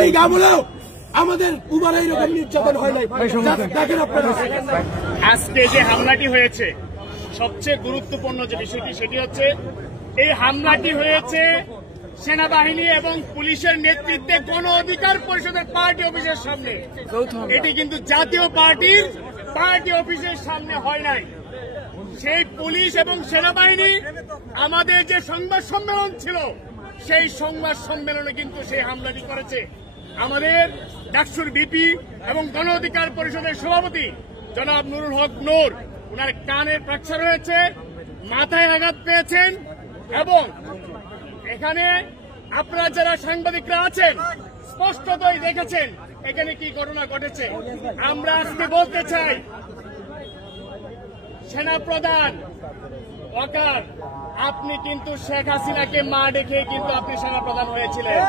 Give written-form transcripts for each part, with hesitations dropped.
লীগ আমলেও আমাদের উপরে এইরকম নির্যাতন হয় নাই। দেখেন আপনারা আজকে যে হামলাটি হয়েছে, সবচেয়ে গুরুত্বপূর্ণ যে বিষয়টি সেটি হচ্ছে এই হামলাটি হয়েছে সেনাবাহিনী এবং পুলিশের নেতৃত্বে গণ অধিকার পরিষদের পার্টি অফিসের সামনে। এটি কিন্তু জাতীয় পার্টির পার্টি অফিসের সামনে হয় নাই। সেই পুলিশ এবং সেনাবাহিনী আমাদের যে সংবাদ সম্মেলন ছিল, সেই সংবাদ সম্মেলনে কিন্তু সেই হামলাটি করেছে। আমাদের ডাকসুর ভিপি এবং গণ অধিকার পরিষদের সভাপতি জনাব নুরুল হক নূর, ওনার কানের ফ্র্যাকচার হয়েছে, মাথায় আঘাত পেয়েছেন এবং এখানে আপনারা যারা সাংবাদিকরা আছেন স্পষ্টতই দেখেছেন এখানে কি ঘটনা ঘটেছে। আমরা আজকে বলতে চাই, সেনাপ্রধান ওয়াকার, আপনি কিন্তু শেখ হাসিনাকে মা ডেকে কিন্তু আপনি সেনাপ্রধান হয়েছিলেন।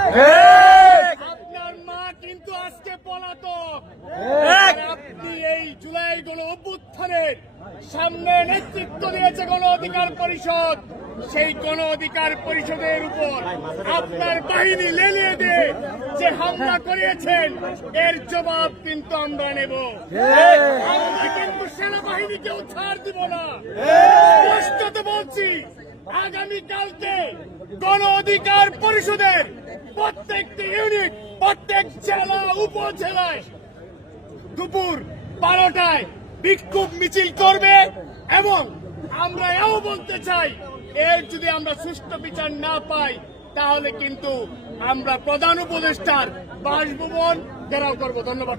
আপনার মা কিন্তু আজকে পলাতক। আপনি এই জুলাই গণ অভ্যুত্থানের সামনে নেতৃত্ব দিয়েছে গণ অধিকার পরিষদ। সেই গণ অধিকার পরিষদের উপর আপনার বাহিনী লেলিয়ে দিয়ে যে হামলা করিয়েছেন, এর জবাব কিন্তু আমরা নেব। আমরা কিন্তু সেনাবাহিনীকেও ছাড় দিব না। স্পষ্টত বলছি, আগামীকালকে গণ অধিকার পরিষদের প্রত্যেকটি ইউনিট, প্রত্যেক জেলা উপজেলায় দুপুর 12টায় বিক্ষোভ মিছিল করবে এবং আমরা এও বলতে চাই, এর যদি আমরা সুষ্ঠু বিচার না পাই তাহলে কিন্তু আমরা প্রধান উপদেষ্টার বাসভবন ঘেরাও করব। ধন্যবাদ।